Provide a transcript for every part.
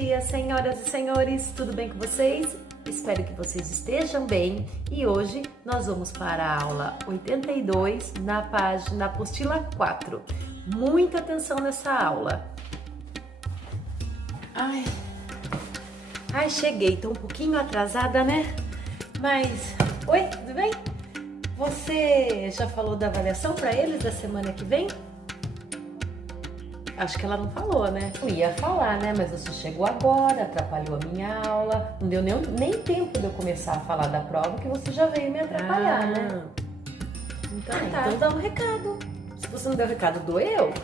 dia, senhoras e senhores, tudo bem com vocês? Espero que vocês estejam bem e hoje nós vamos para a aula 82 na apostila 4. Muita atenção nessa aula. Ai, cheguei, tô um pouquinho atrasada, né? Mas, oi, tudo bem? Você já falou da avaliação para eles da semana que vem? Acho que ela não falou, né? Eu ia falar, né? Mas você chegou agora, atrapalhou a minha aula. Não deu nem tempo de eu começar a falar da prova que você já veio me atrapalhar, né? Então tá. Então dá um recado. Se você não der o recado, dou eu.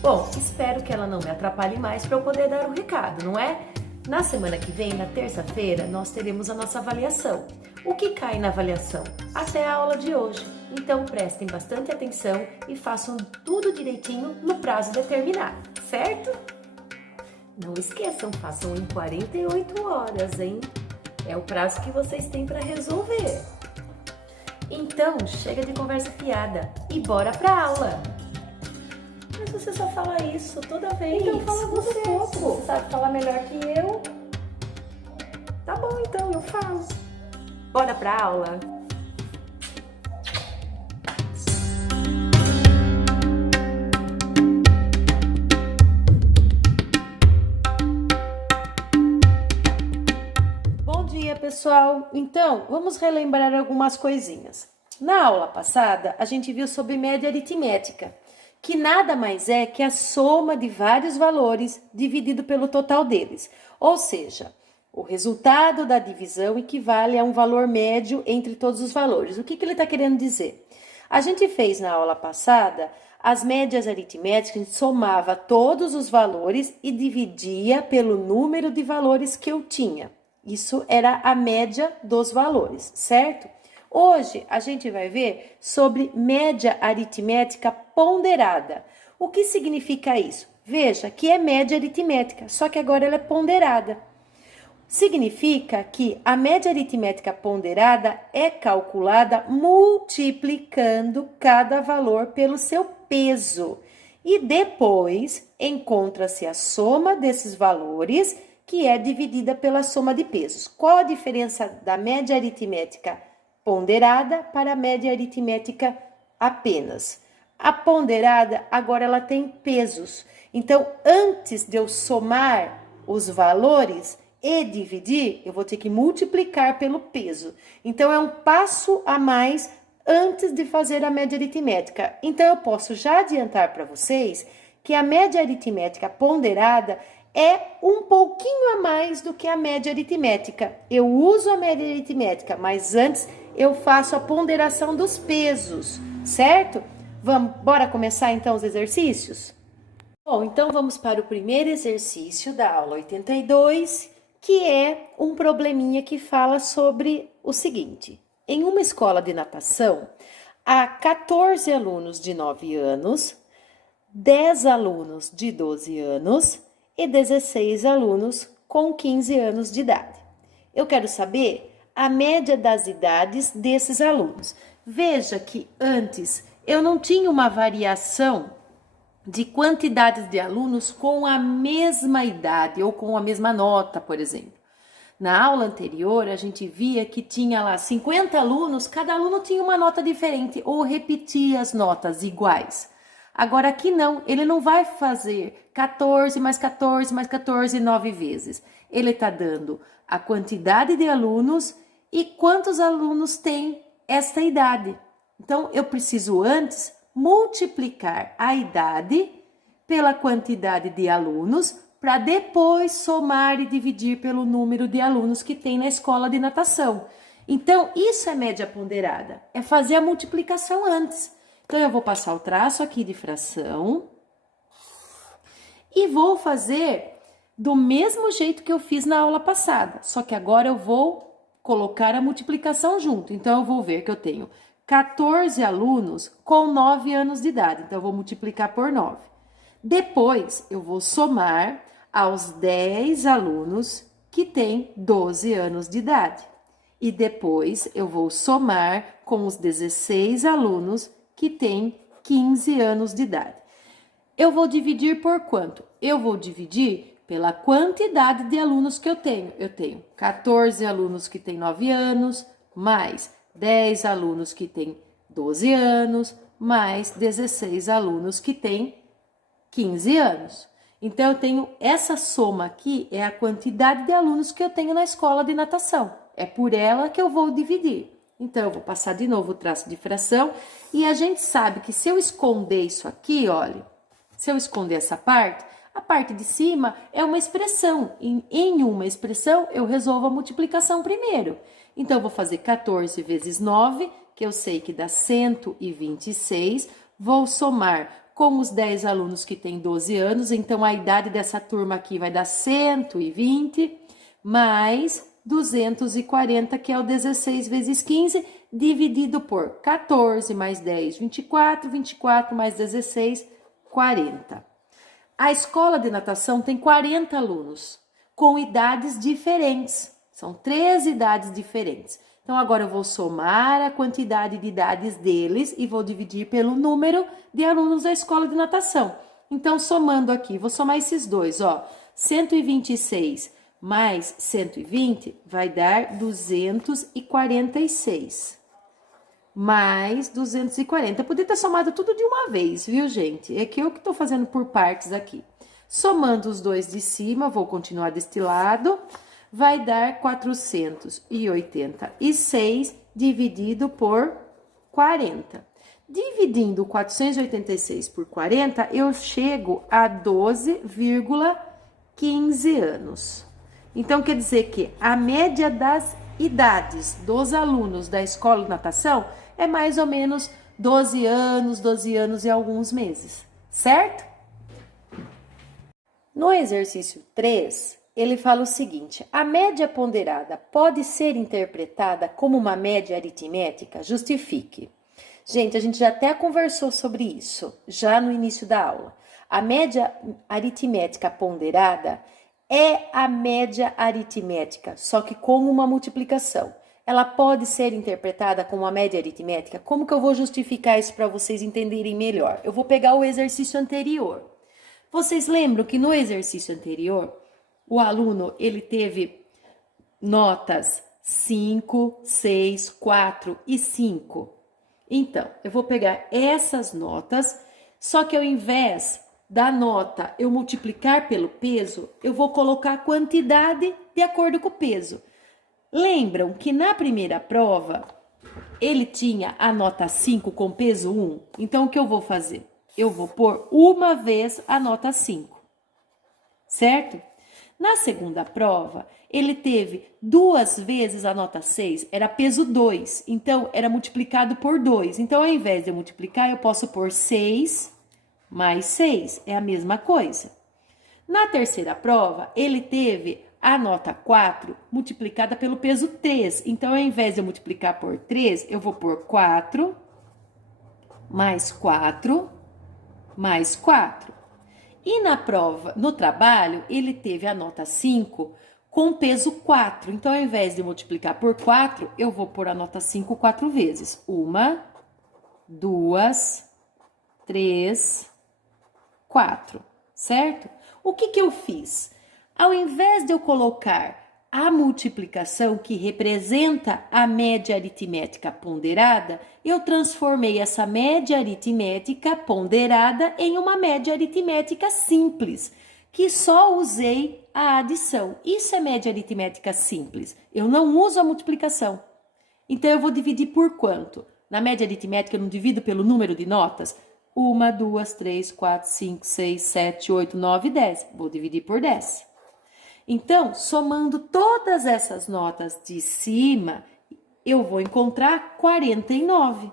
Bom, espero que ela não me atrapalhe mais para eu poder dar o recado, não é? Na semana que vem, na terça-feira, nós teremos a nossa avaliação. O que cai na avaliação? Até a aula de hoje. Então prestem bastante atenção e façam tudo direitinho no prazo determinado, certo? Não esqueçam, façam em 48 horas, hein? É o prazo que vocês têm para resolver. Então, chega de conversa fiada e bora pra aula! Mas você só fala isso toda vez. Então fala você. Você sabe falar melhor que eu? Tá bom, então eu falo. Bora pra aula? Bom dia, pessoal. Então, vamos relembrar algumas coisinhas. Na aula passada, a gente viu sobre média aritmética, que nada mais é que a soma de vários valores dividido pelo total deles. Ou seja, o resultado da divisão equivale a um valor médio entre todos os valores. O que ele está querendo dizer? A gente fez na aula passada as médias aritméticas, a gente somava todos os valores e dividia pelo número de valores que eu tinha. Isso era a média dos valores, certo? Hoje a gente vai ver sobre média aritmética ponderada. O que significa isso? Veja que é média aritmética, só que agora ela é ponderada. Significa que a média aritmética ponderada é calculada multiplicando cada valor pelo seu peso. E depois encontra-se a soma desses valores, que é dividida pela soma de pesos. Qual a diferença da média aritmética ponderada para a média aritmética apenas? A ponderada, agora ela tem pesos. Então, antes de eu somar os valores e dividir, eu vou ter que multiplicar pelo peso. Então, é um passo a mais antes de fazer a média aritmética. Então, eu posso já adiantar para vocês que a média aritmética ponderada é um pouquinho a mais do que a média aritmética. Eu uso a média aritmética, mas antes eu faço a ponderação dos pesos, certo? Bora começar então os exercícios? Bom, então vamos para o primeiro exercício da aula 82, que é um probleminha que fala sobre o seguinte. Em uma escola de natação, há 14 alunos de 9 anos, 10 alunos de 12 anos e 16 alunos com 15 anos de idade. Eu quero saber a média das idades desses alunos. Veja que antes eu não tinha uma variação de quantidades de alunos com a mesma idade ou com a mesma nota, por exemplo. Na aula anterior, a gente via que tinha lá 50 alunos, cada aluno tinha uma nota diferente ou repetia as notas iguais. Agora aqui não, ele não vai fazer 14 mais 14 mais 14 9 vezes. Ele está dando a quantidade de alunos e quantos alunos tem esta idade. Então, eu preciso antes multiplicar a idade pela quantidade de alunos para depois somar e dividir pelo número de alunos que tem na escola de natação. Então, isso é média ponderada, é fazer a multiplicação antes. Então, eu vou passar o traço aqui de fração e vou fazer do mesmo jeito que eu fiz na aula passada, só que agora eu vou colocar a multiplicação junto. Então, eu vou ver que eu tenho 14 alunos com 9 anos de idade, então eu vou multiplicar por 9. Depois, eu vou somar aos 10 alunos que têm 12 anos de idade. E depois, eu vou somar com os 16 alunos que têm 15 anos de idade. Eu vou dividir por quanto? Eu vou dividir Pela quantidade de alunos que eu tenho. Eu tenho 14 alunos que têm 9 anos, mais 10 alunos que têm 12 anos, mais 16 alunos que têm 15 anos. Então, eu tenho essa soma aqui, é a quantidade de alunos que eu tenho na escola de natação. É por ela que eu vou dividir. Então, eu vou passar de novo o traço de fração. E a gente sabe que se eu esconder isso aqui, olha, se eu esconder essa parte, a parte de cima é uma expressão. Em uma expressão, eu resolvo a multiplicação primeiro. Então, eu vou fazer 14 vezes 9, que eu sei que dá 126. Vou somar com os 10 alunos que têm 12 anos, então a idade dessa turma aqui vai dar 120, mais 240, que é o 16 vezes 15, dividido por 14 mais 10, 24, 24 mais 16, 40. A escola de natação tem 40 alunos, com idades diferentes, são 3 idades diferentes. Então, agora eu vou somar a quantidade de idades deles e vou dividir pelo número de alunos da escola de natação. Então, somando aqui, vou somar esses dois, ó. 126 mais 120 vai dar 246. Mais 240. Eu poderia ter somado tudo de uma vez, viu, gente? É que eu que tô fazendo por partes aqui. Somando os dois de cima, vou continuar deste lado. Vai dar 486 dividido por 40. Dividindo 486 por 40, eu chego a 12,15 anos. Então, quer dizer que a média das idades dos alunos da escola de natação é mais ou menos 12 anos e alguns meses, certo? No exercício 3, ele fala o seguinte: a média ponderada pode ser interpretada como uma média aritmética? Justifique. Gente, a gente já até conversou sobre isso, já no início da aula. A média aritmética ponderada é a média aritmética, só que com uma multiplicação. Ela pode ser interpretada como uma média aritmética? Como que eu vou justificar isso para vocês entenderem melhor? Eu vou pegar o exercício anterior. Vocês lembram que no exercício anterior, o aluno, ele teve notas 5, 6, 4 e 5. Então, eu vou pegar essas notas, só que ao invés da nota eu multiplicar pelo peso, eu vou colocar a quantidade de acordo com o peso. Lembram que na primeira prova, ele tinha a nota 5 com peso 1? Então, o que eu vou fazer? Eu vou pôr uma vez a nota 5, certo? Na segunda prova, ele teve 2 vezes a nota 6, era peso 2, então era multiplicado por 2. Então, ao invés de eu multiplicar, eu posso pôr 6 mais 6, é a mesma coisa. Na terceira prova, ele teve a nota 4 multiplicada pelo peso 3. Então, ao invés de eu multiplicar por 3, eu vou pôr 4 mais 4 mais 4. E na prova, no trabalho, ele teve a nota 5 com peso 4. Então, ao invés de multiplicar por 4, eu vou pôr a nota 5 4 vezes. 1, 2, 3, 4, certo? O que eu fiz? Ao invés de eu colocar a multiplicação que representa a média aritmética ponderada, eu transformei essa média aritmética ponderada em uma média aritmética simples, que só usei a adição. Isso é média aritmética simples. Eu não uso a multiplicação. Então, eu vou dividir por quanto? Na média aritmética, eu não divido pelo número de notas? 1, 2, 3, 4, 5, 6, 7, 8, 9, 10. Vou dividir por 10. Então, somando todas essas notas de cima, eu vou encontrar 49.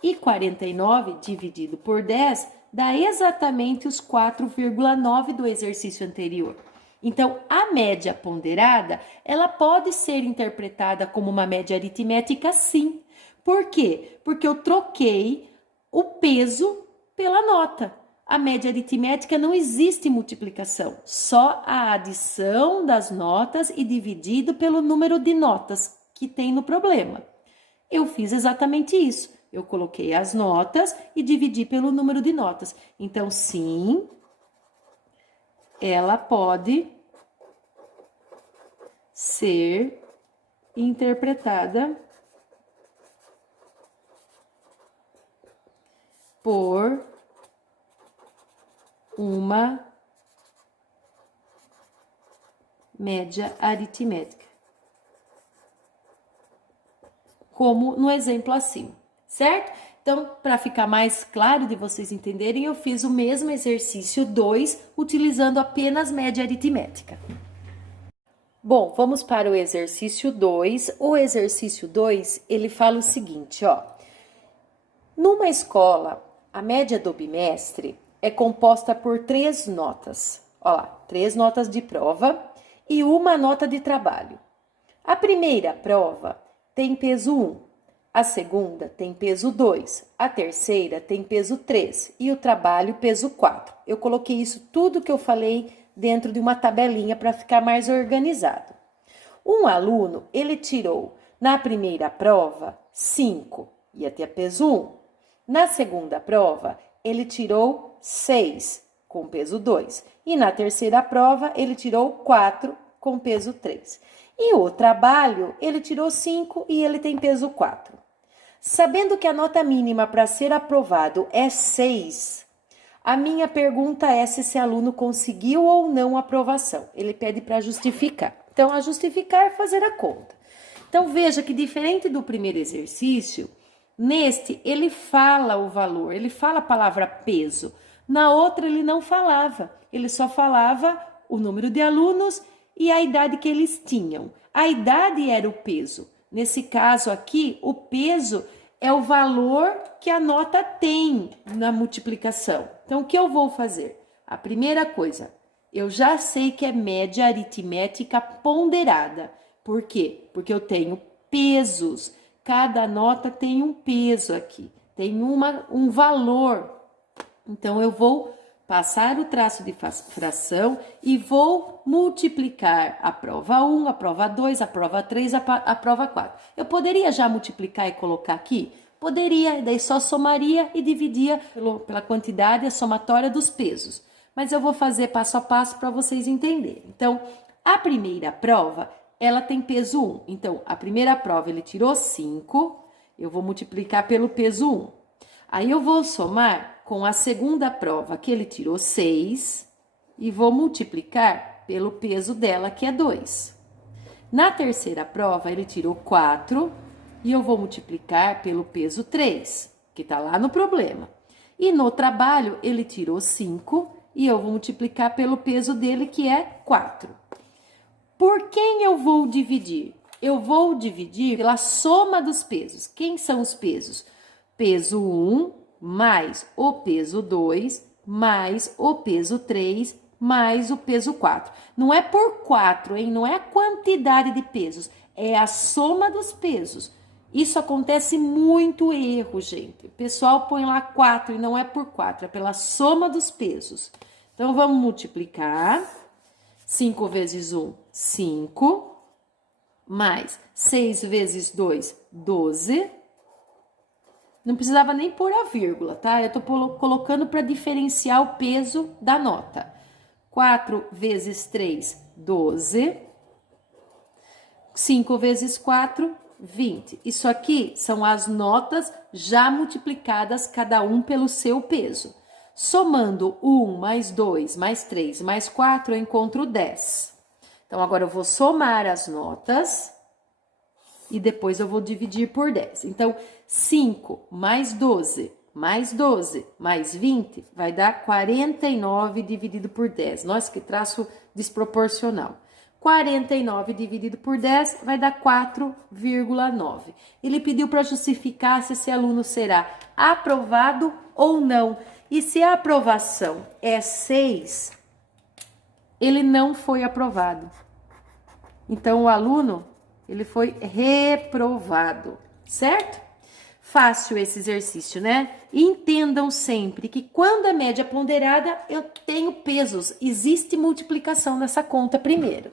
E 49 dividido por 10 dá exatamente os 4,9 do exercício anterior. Então, a média ponderada, ela pode ser interpretada como uma média aritmética, sim. Por quê? Porque eu troquei o peso pela nota. A média aritmética não existe multiplicação, só a adição das notas e dividido pelo número de notas que tem no problema. Eu fiz exatamente isso. Eu coloquei as notas e dividi pelo número de notas. Então, sim, ela pode ser interpretada por uma média aritmética, como no exemplo acima, certo? Então, para ficar mais claro de vocês entenderem, eu fiz o mesmo exercício 2, utilizando apenas média aritmética. Bom, vamos para o exercício 2. O exercício 2, ele fala o seguinte, ó. Numa escola, a média do bimestre é composta por 3 notas. Ó lá, 3 notas de prova e uma nota de trabalho. A primeira prova tem peso 1, a segunda tem peso 2, a terceira tem peso 3 e o trabalho peso 4. Eu coloquei isso tudo que eu falei dentro de uma tabelinha para ficar mais organizado. Um aluno, ele tirou na primeira prova 5, ia ter peso 1. Na segunda prova, ele tirou 6, com peso 2. E na terceira prova, ele tirou 4, com peso 3. E o trabalho, ele tirou 5 e ele tem peso 4. Sabendo que a nota mínima para ser aprovado é 6, a minha pergunta é se esse aluno conseguiu ou não a aprovação. Ele pede para justificar. Então, a justificar é fazer a conta. Então, veja que diferente do primeiro exercício, neste ele fala o valor, ele fala a palavra peso. Na outra ele não falava, ele só falava o número de alunos e a idade que eles tinham. A idade era o peso. Nesse caso aqui, o peso é o valor que a nota tem na multiplicação. Então, o que eu vou fazer? A primeira coisa, eu já sei que é média aritmética ponderada. Por quê? Porque eu tenho pesos. Cada nota tem um peso aqui, tem um valor. Então, eu vou passar o traço de fração e vou multiplicar a prova 1, a prova 2, a prova 3, a prova 4. Eu poderia já multiplicar e colocar aqui? Poderia, daí só somaria e dividia pela quantidade, a somatória dos pesos. Mas eu vou fazer passo a passo para vocês entenderem. Então, a primeira prova, ela tem peso 1. Então, a primeira prova ele tirou 5, eu vou multiplicar pelo peso 1. Aí eu vou somar com a segunda prova, que ele tirou 6, e vou multiplicar pelo peso dela, que é 2. Na terceira prova, ele tirou 4, e eu vou multiplicar pelo peso 3, que está lá no problema. E no trabalho, ele tirou 5, e eu vou multiplicar pelo peso dele, que é 4. Por quem eu vou dividir? Eu vou dividir pela soma dos pesos. Quem são os pesos? Peso 1 mais o peso 2 mais o peso 3 mais o peso 4. Não é por 4, hein? Não é a quantidade de pesos, é a soma dos pesos. Isso acontece muito erro, gente. O pessoal põe lá 4 e não é por 4, é pela soma dos pesos. Então, vamos multiplicar. 5 vezes 1, 5, mais 6 vezes 2, 12. Não precisava nem pôr a vírgula, tá? Eu tô colocando para diferenciar o peso da nota. 4 vezes 3, 12. 5 vezes 4, 20. Isso aqui são as notas já multiplicadas, cada um pelo seu peso. Somando 1 mais 2 mais 3 mais 4, eu encontro 10. Então, agora eu vou somar as notas e depois eu vou dividir por 10. Então, 5 mais 12 mais 12 mais 20 vai dar 49 dividido por 10. Nossa, que traço desproporcional. 49 dividido por 10 vai dar 4,9. Ele pediu para justificar se esse aluno será aprovado ou não. E se a aprovação é 6, ele não foi aprovado. Então, o aluno, ele foi reprovado, certo? Fácil esse exercício, né? E entendam sempre que quando é média ponderada, eu tenho pesos. Existe multiplicação nessa conta primeiro.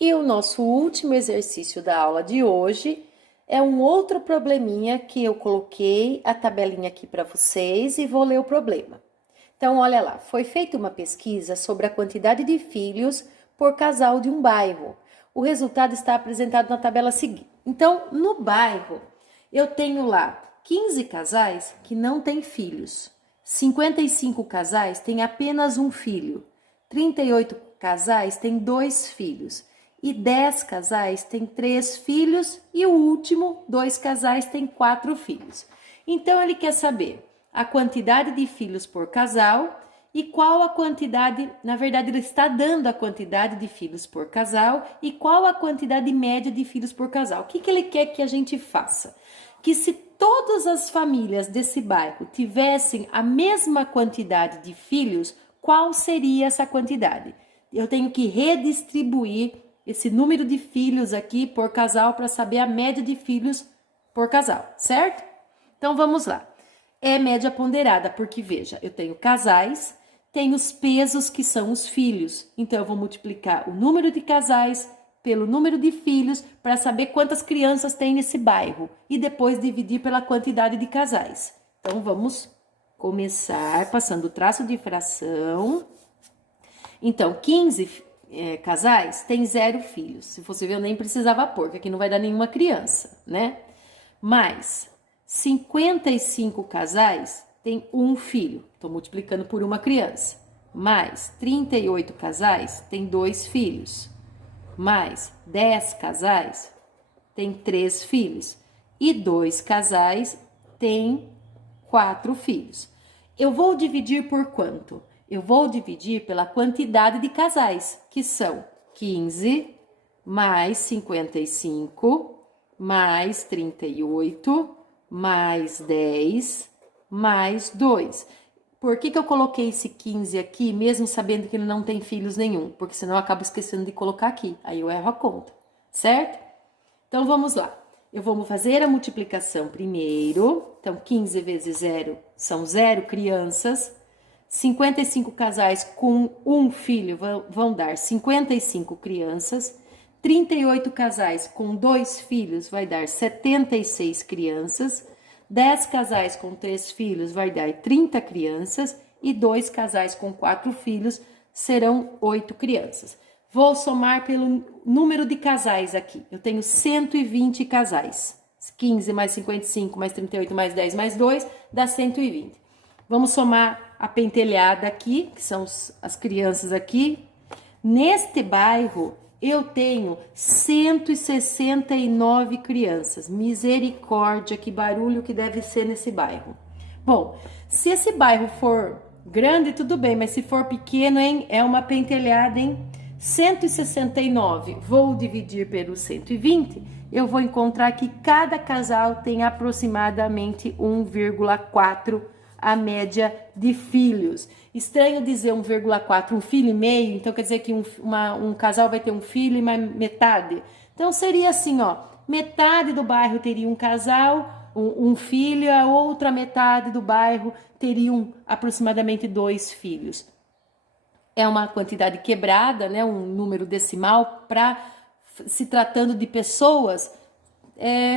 E o nosso último exercício da aula de hoje é um outro probleminha que eu coloquei a tabelinha aqui para vocês e vou ler o problema. Então, olha lá, foi feita uma pesquisa sobre a quantidade de filhos por casal de um bairro. O resultado está apresentado na tabela seguinte. Então, no bairro, eu tenho lá 15 casais que não têm filhos, 55 casais têm apenas um filho, 38 casais têm 2 filhos e 10 casais têm 3 filhos e o último, 2 casais têm 4 filhos. Então, ele quer saber a quantidade de filhos por casal e qual a quantidade, na verdade, ele está dando a quantidade de filhos por casal e qual a quantidade média de filhos por casal. O que ele quer que a gente faça? Que se todas as famílias desse bairro tivessem a mesma quantidade de filhos, qual seria essa quantidade? Eu tenho que redistribuir esse número de filhos aqui por casal para saber a média de filhos por casal, certo? Então, vamos lá. É média ponderada, porque, veja, eu tenho casais, tenho os pesos que são os filhos. Então, eu vou multiplicar o número de casais pelo número de filhos para saber quantas crianças tem nesse bairro e depois dividir pela quantidade de casais. Então, vamos começar passando o traço de fração. Então, 15 casais tem 0 filhos. Se fosse ver, eu nem precisava pôr, que aqui não vai dar nenhuma criança, né? Mas 55 casais tem 1 filho. Estou multiplicando por uma criança. Mais 38 casais tem 2 filhos. Mais 10 casais tem 3 filhos. E 2 casais tem 4 filhos. Eu vou dividir por quanto? Eu vou dividir pela quantidade de casais, que são 15 mais 55 mais 38 mais 10 mais 2. Por que eu coloquei esse 15 aqui, mesmo sabendo que ele não tem filhos nenhum? Porque senão eu acabo esquecendo de colocar aqui, aí eu erro a conta, certo? Então, vamos lá. Eu vou fazer a multiplicação primeiro. Então, 15 vezes 0 são 0 crianças. 55 casais com 1 filho vão dar 55 crianças. 38 casais com 2 filhos vai dar 76 crianças. 10 casais com 3 filhos vai dar 30 crianças. E 2 casais com 4 filhos serão 8 crianças. Vou somar pelo número de casais aqui. Eu tenho 120 casais. 15 mais 55 mais 38 mais 10 mais 2 dá 120. Vamos somar a pentelhada aqui, que são as crianças aqui. Neste bairro, eu tenho 169 crianças. Misericórdia, que barulho que deve ser nesse bairro. Bom, se esse bairro for grande, tudo bem, mas se for pequeno, hein, é uma pentelhada, hein? 169, vou dividir pelo 120, eu vou encontrar que cada casal tem aproximadamente 1,4 a média de filhos. Estranho dizer 1,4, um filho e meio, então quer dizer que um casal vai ter um filho e mais metade. Então seria assim, ó, metade do bairro teria um casal, um filho, a outra metade do bairro teriam aproximadamente 2 filhos. É uma quantidade quebrada, né, um número decimal, para se tratando de pessoas,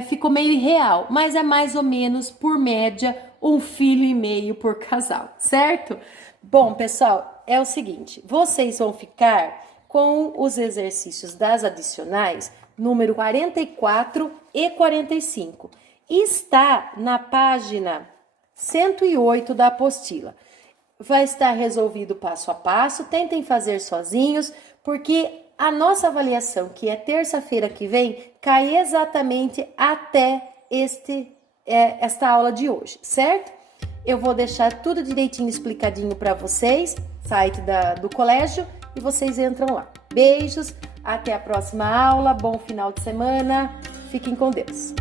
ficou meio irreal, mas é mais ou menos, por média, 1 filho e meio por casal, certo? Bom, pessoal, é o seguinte, vocês vão ficar com os exercícios das adicionais, número 44 e 45. Está na página 108 da apostila. Vai estar resolvido passo a passo, tentem fazer sozinhos, porque a nossa avaliação, que é terça-feira que vem, cai exatamente até esta aula de hoje, certo? Eu vou deixar tudo direitinho explicadinho para vocês, site do colégio, e vocês entram lá. Beijos, até a próxima aula, bom final de semana, fiquem com Deus.